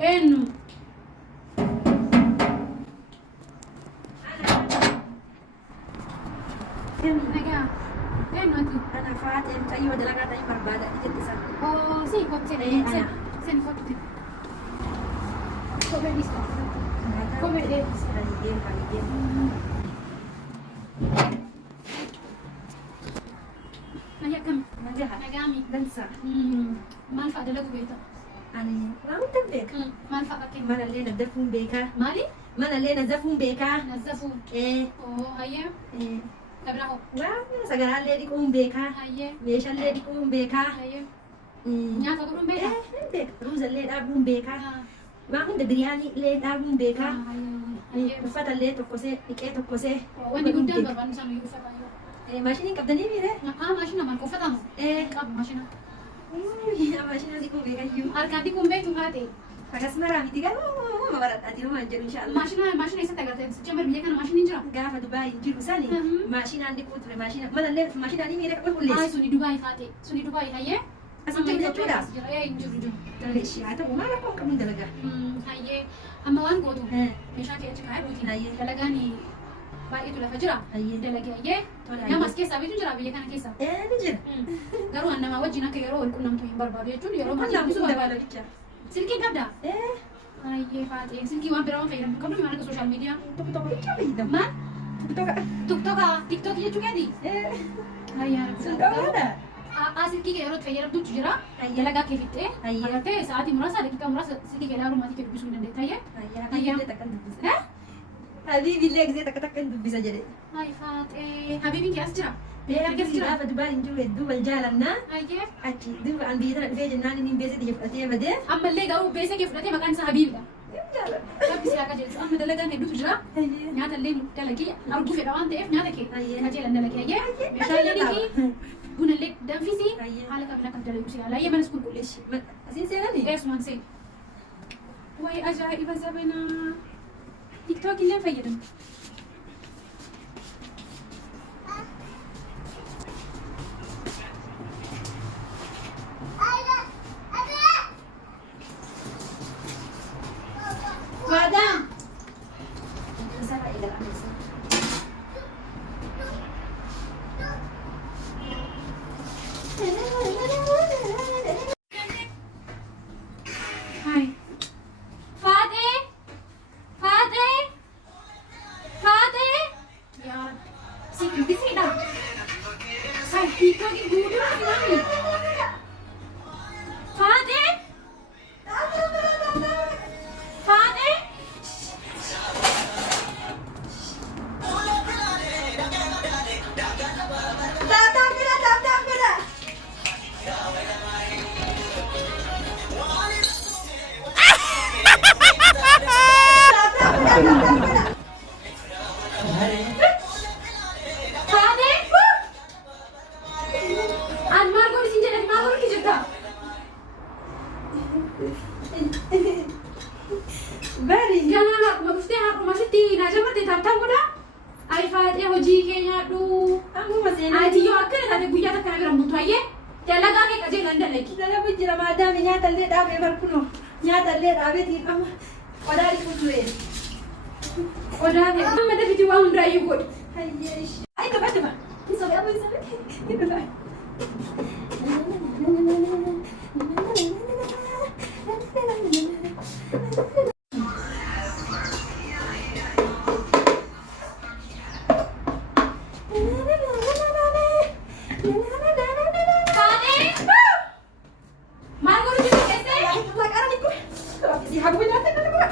إنه نجا إنه أنت أنا فاتن أيوة دلقات أي بربادة جت سنة أو سين كوتين سين كوتين كوبي ديسكو كوبي ديسكو نجا كم نجامي دنسا ما الفا دلقو بيتا أنا ما متبك ما الفا بكين ما اللي ندفون بيكا مالي ما اللي ندفون بيكا نزفون إيه أو هيا إيه كبره waa sagaraa illee dhiquun beekaa هيا meeshaalee dhiquun beekaa هيا نياتا قولون بيتا ruuzallee dhaabuun beekaa waan hunda biriyaanii illee dhaabuun beekaa هيا uffatallee tokkosee dhiqee tokkosee wanni guddaan barbaadan isaa nuyi uffata yoo maashiniin qabdanii miire maashina maal uffatamu qabu maashina maashina dhiquu beekayyuu harkaan dhiquun beektu haate akkasumas miti garuu baradhaati homaan jedhu inshaallah maashina eessatti agartee jamar biyya kana maashiniin jira gaafa Dubaay jiru sani maashinaan dhiquu ture manallee maashinaan miire qulqulleessi suni Dubaay haate suni Dubaay hayyee asii jiru jechuudha jira hin jiru jiru dalleeshii haa ta'u maal akka qabuun dalagaa hayyee amma waan gootu meeshaa kee achi kaa'ee buutiin Hayyee. dalagaan baay'eetu lafa jira Hayyee. dalagee hayyee nama as keessaa bitu jira biyya kana keessa ni jira garuu an namaa wajjin akka yeroo wal qunnamtu hin barbaadu jechuun yeroo Kun maatii namni bisu barbaada dabalabicha. silkiin qabdaa hayyee faatee silkii waan biraa waan fayyadamu qabdu maal akka sooshaal miidiyaa Tokko tokko bicha fayyadamu. maal Tokko tiktoka tiktoki jechuu keeti hayyaa Sindoomana. silkii kee yeroo itti fayyadamtutu jira Hayyee. dalagaa kee fixxee Hayyee. agartee sa'aatii muraasa daqiiqaa muraasa silkii kee ilaaluu maatii kee dubbisuu hin dandeetta hayyee Habiibillee takkan dubbisa. Habiibillee gisee takka takkan dubbisa jedhe. Hai faatee habiibiin kee as jira Beekamtii jira gaafa Dubaay hin jiru hedduu wal jaalannaa. hayyee Achi duuba an biyya tana dhufee jennaan inni hin beeksite ija fudhatee badee. ammallee garuu beesee kee fudhatee maqaan isaa habiibidha Jaaladha. rabbi si akka jedhu amma dalagaan hedduutu jira Hayyee. nyaata illee dalagee arguu fedha waan ta'eef nyaata kee Hayyee. qajeelan dalagee hayyee Hayyee. meeshaalee dhiqii buna illee danfisii Hayyee. haala kamiin akka dalagu si yaala hayyee manas qulqulleessi Asiin seenanii? eesumaan seeni wayi ajaa'iba zabanaa tiktook illee fayyadamu Madam. Sarah egal amesa. Hai. Fatih. Fatih. Fatih. Ya. Di sini dah. Hai, kita lagi duduk di sini. Fatih. Fatih. Tap bila. Fatih. Anwar kau di sini jadi malu ni cerita. Bari. Jangan aku mesti aku masih tina aja berarti tantang muda. Ai Fatih hojii keenya dhu. Amma seenaa. Ati yoo akkana taate guyyaa takka na bira mutu hayyee dalagaa kee qajeelan dalagi. Dalagu jira maadaami nyaata illee dhaabee barkuno. Nyaata illee dhaabeetiin amma qodaa dhiquu ture. Odaa ta'e amma dafiti waa hundaayyuu godhu. Hayyee ishee. Ay gabaa gabaa. Isa gabaa amma isa gabaa. Fatih! Maal godhu jiru keessee? Si haguugnyaatti nama.